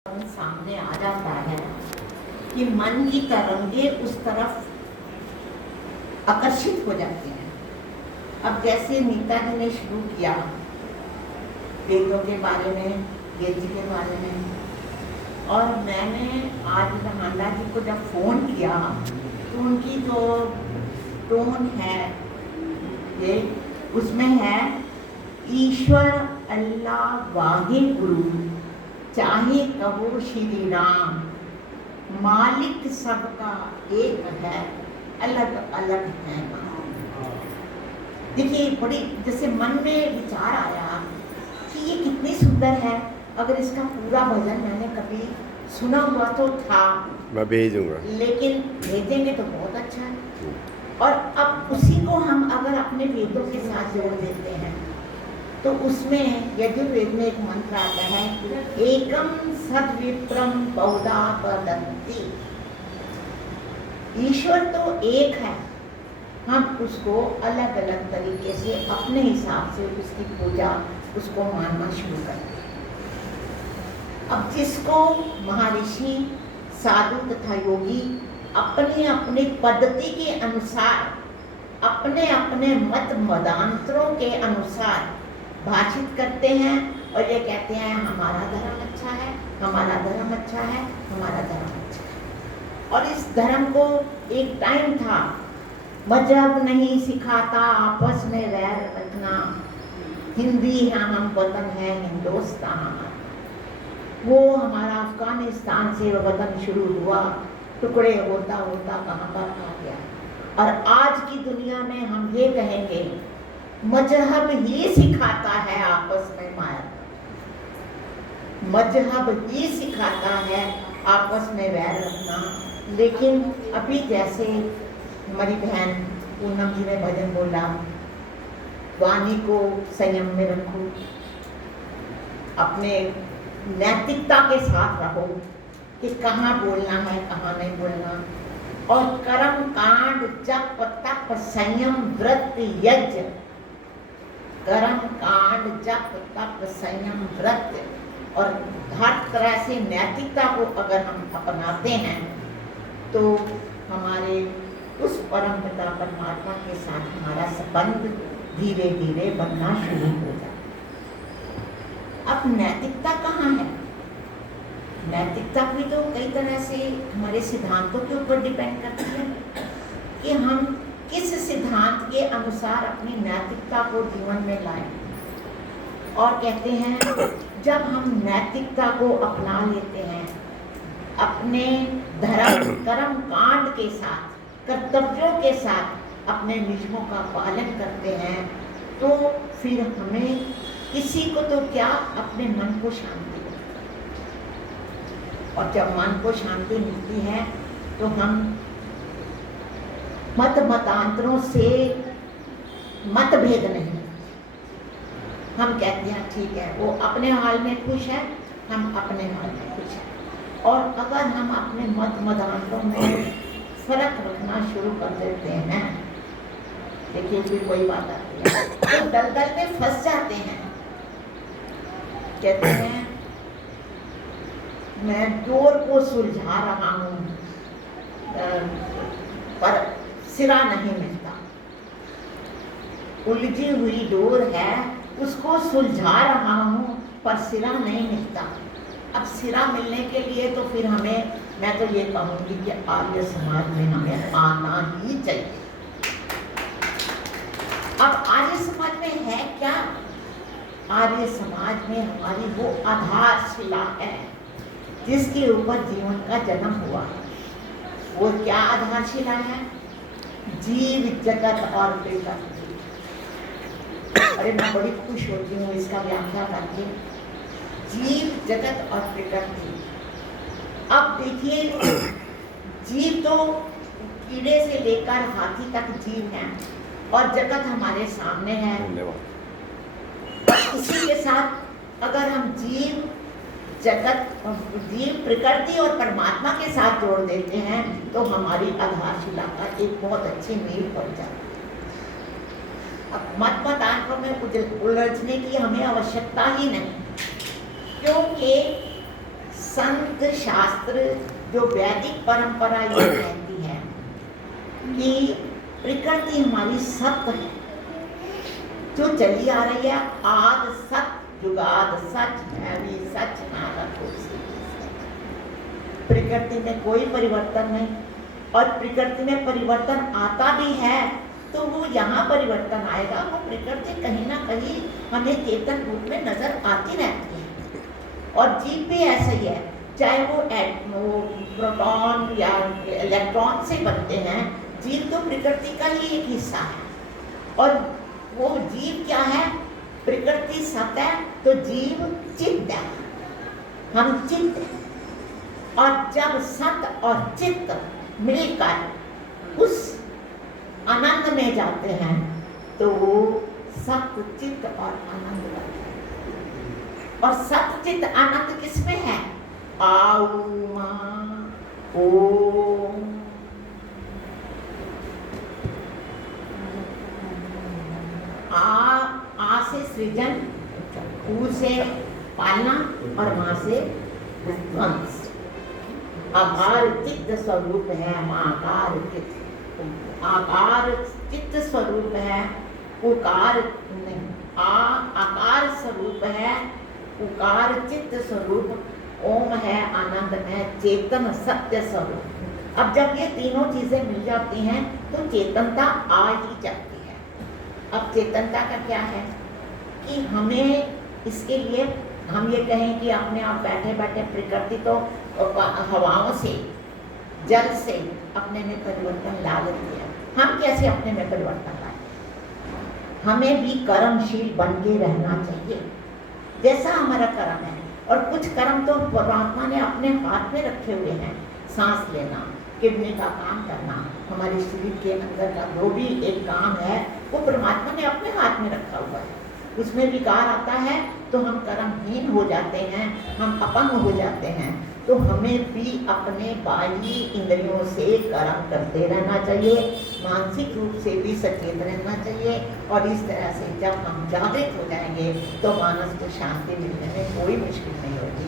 सामने आ जाता है कि मन की तरंगे उस तरफ आकर्षित हो जाती हैं। अब जैसे नीता जी ने शुरू किया वेदों के बारे में, वेद जी के बारे में, और मैंने आज रहांडा जी को जब फोन किया तो उनकी जो टोन है ये उसमें है ईश्वर अल्लाह वाहे गुरु चाहे कहो श्री राम, मालिक सबका एक है, अलग अलग है नाम। देखिए बड़ी जैसे मन में विचार आया कि ये कितनी सुंदर है। अगर इसका पूरा भजन मैंने कभी सुना हुआ तो था, मैं भेजूंगा, लेकिन भेजेंगे तो बहुत अच्छा है। और अब उसी को हम अगर अपने वेदों के साथ जोड़ देते हैं तो उसमें यजुर्वेद में एक मंत्र आता है, एकम सद्विप्रम बहुधा वदन्ति। ईश्वर तो एक है, हम उसको अलग अलग तरीके से अपने हिसाब से उसकी पूजा उसको मानना शुरू करते हैं। अब जिसको महर्षि साधु तथा योगी अपनी अपनी पद्धति के अनुसार, अपने अपने मत मतांतरों के अनुसार भाषित करते हैं और ये कहते हैं हमारा धर्म अच्छा है, हमारा धर्म अच्छा है, हमारा धर्म अच्छा है। और इस धर्म को एक टाइम था, मजहब नहीं सिखाता आपस में वैर रखना, हिंदी है हम वतन है हिंदुस्तान। वो हमारा अफगानिस्तान से वतन शुरू हुआ, टुकड़े होता होता कहाँ पर आ गया। और आज की दुनिया में हम ये कहेंगे मजहब ही सिखाता है आपस में माया, मजहब ही सिखाता है आपस में वैर रखना। लेकिन अभी जैसे हमारी बहन पूनम जी ने भजन बोला, वाणी को संयम में रखो, अपने नैतिकता के साथ रहो कि कहाँ बोलना है कहाँ नहीं बोलना। और कर्म कांड जप तप संयम व्रत यज्ञ, कर्म कांड जप तप संयम व्रत, और हर तरह से नैतिकता को अगर हम अपनाते हैं तो हमारे उस परम पिता परमात्मा के साथ हमारा संबंध धीरे धीरे बनना शुरू हो जाता है। अब नैतिकता कहाँ है? नैतिकता भी तो कई तरह से हमारे सिद्धांतों के ऊपर डिपेंड करती है कि हम किस सिद्धांत के अनुसार अपनी नैतिकता को जीवन में लाएं। और कहते हैं जब हम नैतिकता को अपना लेते हैं, अपने धर्म कर्म कांड के साथ, कर्तव्यों के साथ अपने नियमों का पालन करते हैं, तो फिर हमें किसी को तो क्या अपने मन को शांति मिलती है। और जब मन को शांति मिलती है तो हम मत मतांतरों से मतभेद नहीं, हम कहते हैं ठीक है वो अपने हाल में खुश है, हम अपने हाल में खुश हैं। और अगर हम अपने मत मतांतरों में फर्क रखना शुरू कर देते हैं, देखिए फिर कोई बात आती है तो दलदल में फंस जाते हैं। कहते हैं मैं डोर को सुलझा रहा हूँ पर सिरा नहीं मिलता, उलझी हुई डोर है उसको सुलझा रहा हूँ पर सिरा नहीं मिलता। अब सिरा मिलने के लिए तो फिर हमें, मैं तो ये कहूँगी कि आर्य समाज में हमें आना ही चाहिए। अब आर्य समाज में है क्या? आर्य समाज में हमारी वो आधारशिला है जिसके ऊपर जीवन का जन्म हुआ। वो क्या आधारशिला है? जीव जगत और प्रकृति। अरे मैं बड़ी खुश होती हूँ इसका व्याख्या करके, जीव जगत और प्रकृति। अब देखिए जीव तो कीड़े से लेकर हाथी तक जीव हैं और जगत हमारे सामने है। इसी के साथ अगर हम जीव जगत, जीव प्रकृति और परमात्मा के साथ जोड़ देते हैं तो हमारी आधारशिला का एक बहुत अच्छी नींव बन जाती है। अब मत मतांतरों में उलझने की हमें आवश्यकता ही नहीं, क्योंकि संत शास्त्र जो वैदिक परंपरा ये कहती है कि प्रकृति हमारी सत्य है, जो चली आ रही है। आद सत जुगाद सच है, भी सच नारद हो प्रकृति में कोई परिवर्तन नहीं, और प्रकृति में परिवर्तन आता भी है तो वो यहाँ परिवर्तन आएगा। वो प्रकृति कहीं ना कहीं हमें चेतन रूप में नजर आती रहती है, और जीव भी ऐसा ही है, चाहे वो प्रोटॉन या इलेक्ट्रॉन से बनते हैं। जीव तो प्रकृति का ही एक हिस्सा है, और वो जीव क्या है, प्रकृति सत्य है तो जीव चित्त है, हम चित्त हैं। और जब सत्य और चित्त मिलकर उस आनंद में जाते हैं तो वो सत्य चित्त और आनंद बनते हैं। और सत्य चित्त आनंद किसमें है? आओ मां ओम। आ से सृजन, ऊ से पालना, और मां से ध्वंस। आकार चित्त स्वरूप है, आकार चित्त, आकार चित्त स्वरूप है, उकार नहीं, आकार स्वरूप है, उकार चित्त स्वरूप, ओम है आनंद में, चेतन सत्य स्वरूप। अब जब ये तीनों चीजें मिल जाती हैं तो चेतनता आ ही जाती है। अब चेतनता का क्या है कि हमें इसके लिए हम ये कहें कि अपने आप बैठे बैठे प्रकृति तो हवाओं से, जल से अपने में परिवर्तन ला लेती है। हम कैसे अपने में परिवर्तन लाए? हमें भी कर्मशील बन के रहना चाहिए जैसा हमारा कर्म है। और कुछ कर्म तो परमात्मा ने अपने हाथ में रखे हुए हैं, सांस लेना, किडनी का काम करना, हमारे शरीर के अंदर का जो भी एक काम है वो परमात्मा ने अपने हाथ में रखा हुआ है। उसमें विकार आता है तो हम कर्महीन हो जाते हैं, हम अपंग हो जाते हैं। तो हमें भी अपने बाह्य इंद्रियों से कर्म करते रहना चाहिए, मानसिक रूप से भी सचेत रहना चाहिए। और इस तरह से जब हम जागृत हो जाएंगे तो मानस को शांति मिलने में कोई मुश्किल नहीं होगी।